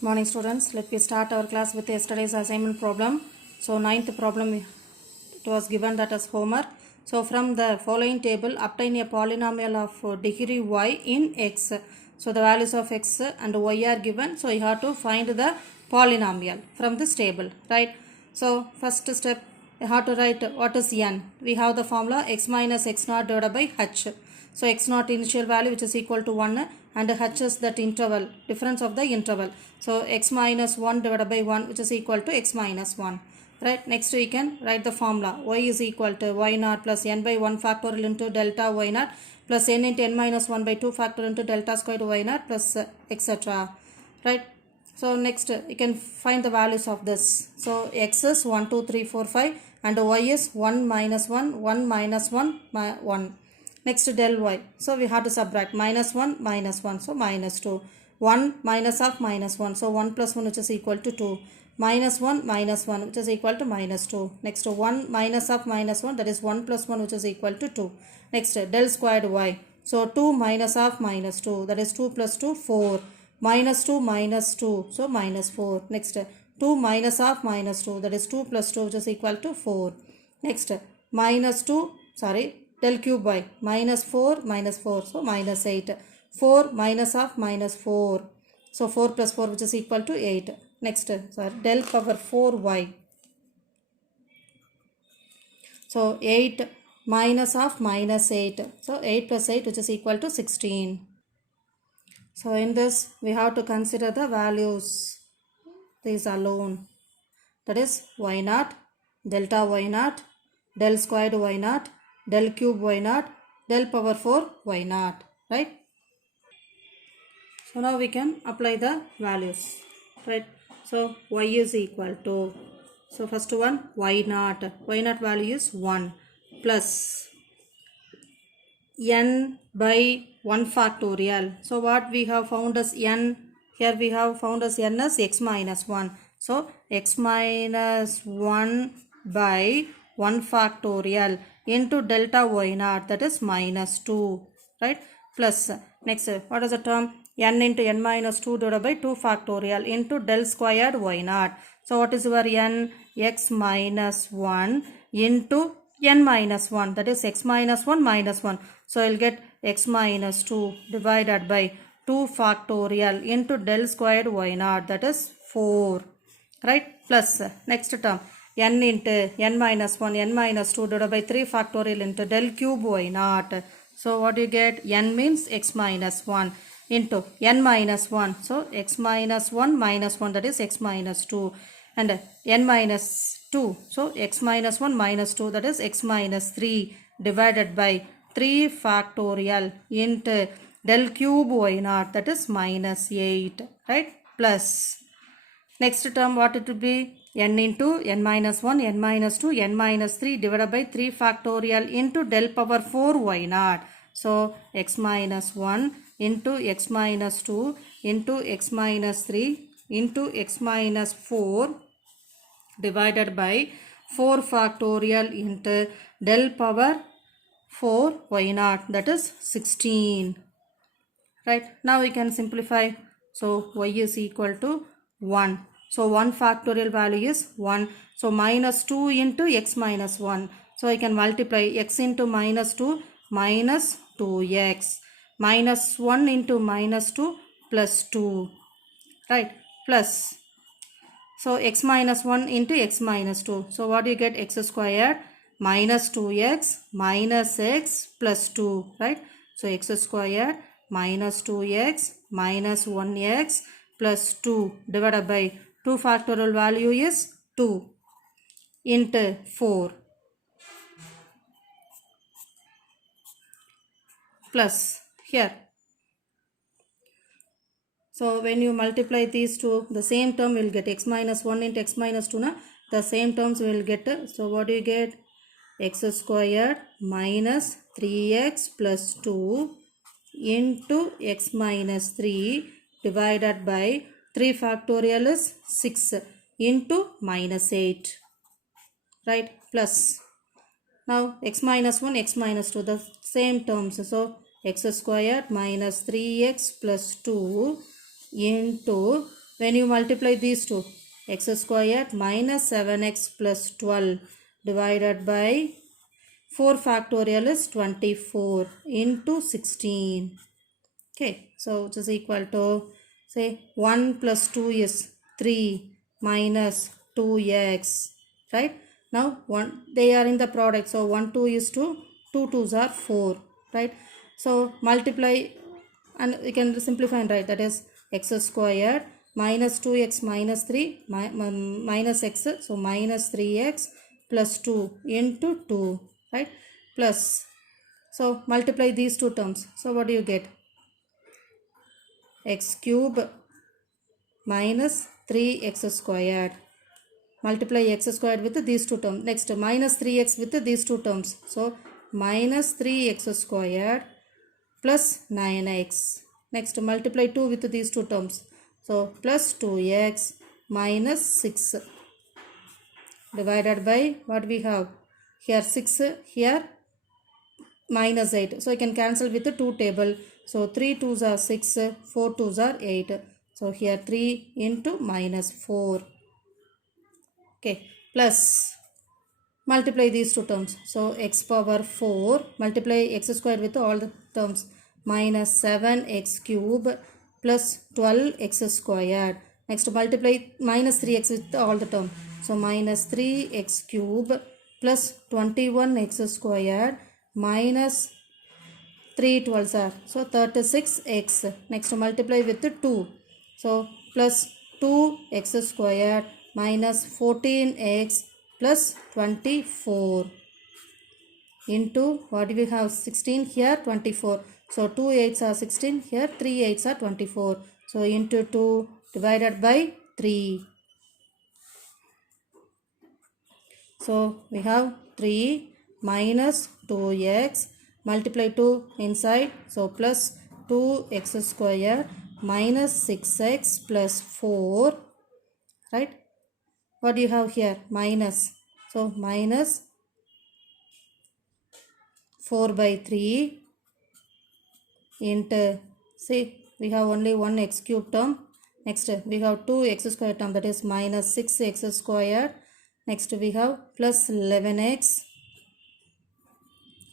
Morning students, let me start our class with yesterday's assignment problem. So ninth problem it was given, that as homework. So from the following table, obtain a polynomial of degree y in x. So the values of x and y are given. So you have to find the polynomial from this table, right? So first step, you have to write what is n. We have the formula x minus x naught divided by h. So x naught initial value which is equal to 1 and h is that interval, difference of the interval. So x minus 1 divided by 1 which is equal to x minus 1. Right, next we can write the formula y is equal to y naught plus n by 1 factorial into delta y naught plus n into n minus 1 by 2 factorial into delta squared y naught plus etc. Right. So next you can find the values of this. So x is 1, 2, 3, 4, 5 and y is 1 minus 1, 1 minus 1, 1. Next del y. So we have to subtract minus 1, minus 1. So minus 2. 1 minus of minus 1. So 1 plus 1 which is equal to 2. Minus 1 minus 1 which is equal to minus 2. Next 1 minus of minus 1, that is 1 plus 1 which is equal to 2. Next del squared y. So 2 minus of minus 2, that is 2 plus 2, 4. Minus 2 minus 2, so minus 4. Next 2 minus of minus 2, that is 2 plus 2 which is equal to 4. Next minus 2, del cube y, minus 4 minus 4, so minus 8. 4 minus of minus 4, so 4 plus 4 which is equal to 8. Next del power 4y. So 8 minus of minus 8, so 8 plus 8 which is equal to 16. So in this we have to consider the values, these alone, that is y naught, delta y naught, del squared y naught, del cube y naught, del power 4 y naught, right? So now we can apply the values, right? So y is equal to, so first one y naught value is 1 plus n by 1 factorial. So what we have found as n, here we have found as n as x minus 1. So x minus 1 by 1 factorial into delta y naught, that is minus 2, right? Plus next what is the term, n into n minus 2 divided by 2 factorial into del squared y naught. So what is your n, x minus 1 into n minus 1, that is x minus 1 minus 1. So I'll get x minus 2 divided by 2 factorial into del squared y naught, that is 4, right? Plus next term n into n minus 1, n minus 2 divided by 3 factorial into del cube y naught. So what you get, n means x minus 1 into n minus 1. So x minus 1 minus 1, that is x minus 2, and n minus 2. So x minus 1 minus 2, that is x minus 3 divided by 3 factorial into del cube y naught, that is minus 8, right? Plus next term what it would be, n into n minus 1, n minus 2, n minus 3 divided by 3 factorial into del power 4 y naught. So x minus 1 into x minus 2 into x minus 3 into x minus 4 divided by 4 factorial into del power 4 y naught, that is 16, right? Now we can simplify. So y is equal to 1. So 1 factorial value is 1. So minus 2 into x minus 1. So I can multiply x into minus 2, minus 2x. Minus 1 into minus 2 plus 2, right? Plus, so x minus 1 into x minus 2. So what do you get, x squared minus 2x minus x plus 2, right? So x squared minus 2x minus 1x plus 2 divided by 2 factorial value is 2 into 4 plus here. So when you multiply these two, the same term will get x minus 1 into x minus 2, na? The same terms will get. So what do you get? X squared minus 3x plus 2 into x minus 3 divided by 3 factorial is 6 into minus 8, right? Plus now x minus 1, x minus 2, the same terms. So x squared minus 3x plus 2 into when you multiply these two, x squared minus 7x plus 12 divided by 4 factorial is 24 into 16. Okay, so which is equal to, say, 1 plus 2 is 3 minus 2x, right? Now they are in the product, so 1 2 is 2, 2 2s are 4, right? So multiply and we can simplify and write that is x squared minus 2x minus 3 minus x, so minus 3x plus 2 into 2, right? Plus, so multiply these two terms, so what do you get? X cube minus 3x squared. Multiply x squared with these two terms. Next, minus 3x with these two terms. So, minus 3x squared plus 9x. Next, multiply 2 with these two terms. So, plus 2x minus 6 divided by what we have? Here 6, here minus 8. So, I can cancel with the 2 table. So, 3 2s are 6, 4 2s are 8. So, here 3 into minus 4. Okay, plus multiply these two terms. So, x power 4, multiply x squared with all the terms, minus 7x cube plus 12x squared. Next, multiply minus 3x with all the terms. So, minus 3x cube plus 21x squared minus 3 12s are, so 36x. Next, multiply with 2. So, plus 2x squared minus 14x plus 24 into what do we have? 16 here, 24. So, 2 8s are 16 here, 3 8s are 24. So, into 2 divided by 3. So, we have 3 minus 2x, multiply 2 inside, so plus 2x squared minus 6x plus 4, right? What do you have here? Minus. So, minus 4 by 3 into, see, we have only one x cube term. Next, we have 2x squared term, that is minus 6x squared. Next, we have plus 11x,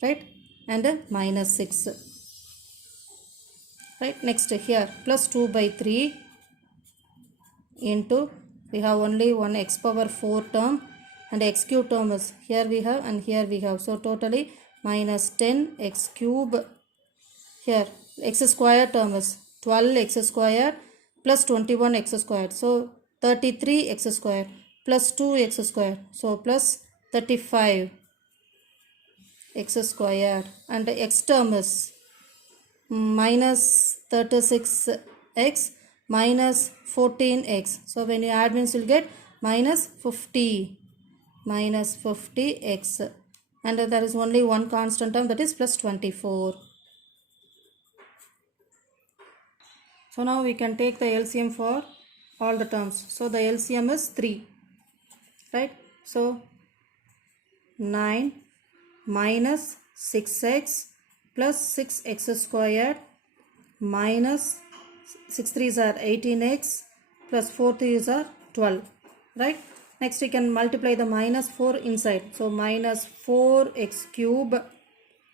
right? And minus 6. Right? Next, here, plus 2 by 3 into, we have only one x power 4 term and x cube term is here we have and here we have. So, totally minus 10 x cube. Here, x square term is 12x square plus 21x square. So, 33x square plus 2x square. So, plus 35x square and x term is minus 36x minus 14x. So, when you add means you will get minus 50x and there is only one constant term, that is plus 24. So, now we can take the LCM for all the terms. So, the LCM is 3, right? So, 9 minus 6x plus 6x squared minus 6 3s are 18x plus 4 3s are 12, right? Next, we can multiply the minus 4 inside. So, minus 4x cube.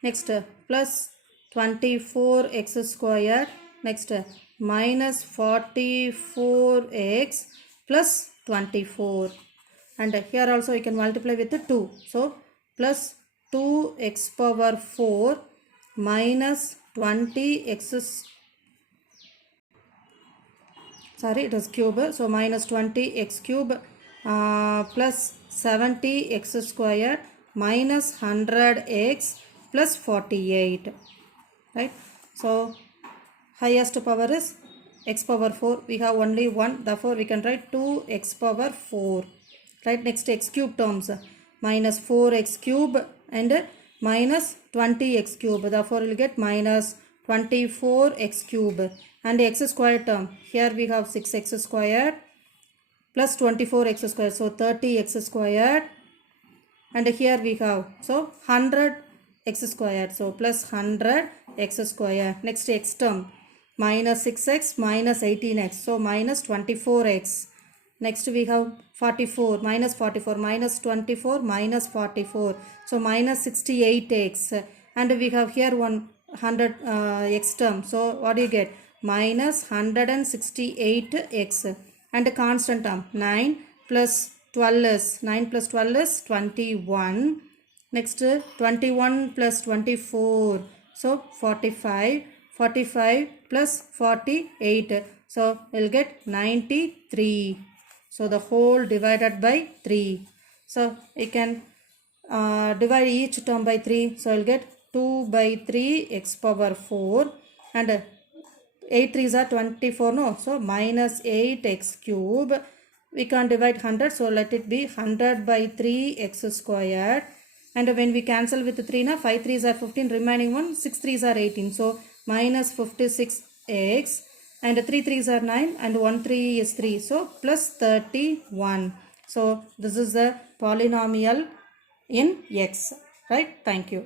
Next, plus 24x squared. Next, minus 44x plus 24. And here also you can multiply with the 2. So, plus 2x power 4 minus 20x, sorry, it is cube. So, minus 20x cube plus 70x squared minus 100x plus 48, right? So, highest power is x power 4. We have only 1. Therefore, we can write 2x power 4. Right? Next, x cube terms. Minus 4x cube and minus 20x cube. Therefore, we will get minus 24x cube. And x square term. Here we have 6x squared plus 24x squared. So, 30x squared. And here we have, so 100x squared. So, plus 100x squared. Next, x term. minus 6x minus 18x. So minus 24x. Next we have 44 minus 44 minus 24 minus 44. So minus 68x. And we have here 100 x term. So what do you get? Minus 168x. And a constant term 9 plus 12 is 9 plus 12 is 21. Next 21 plus 24. So 45. 45 plus 48. So we'll get 93. So the whole divided by 3. So we can divide each term by 3. So we'll get 2 by 3 x power 4. And 8 3s are 24. No. So minus 8 x cube. We can divide 100. So let it be 100 by 3 x squared. And when we cancel with 3, 5 3s are 15. Remaining one 6 3s are 18. So minus 56x. And 3 3s are 9 and 1 3 is 3. So plus 31. So this is the polynomial in x. Right? Thank you.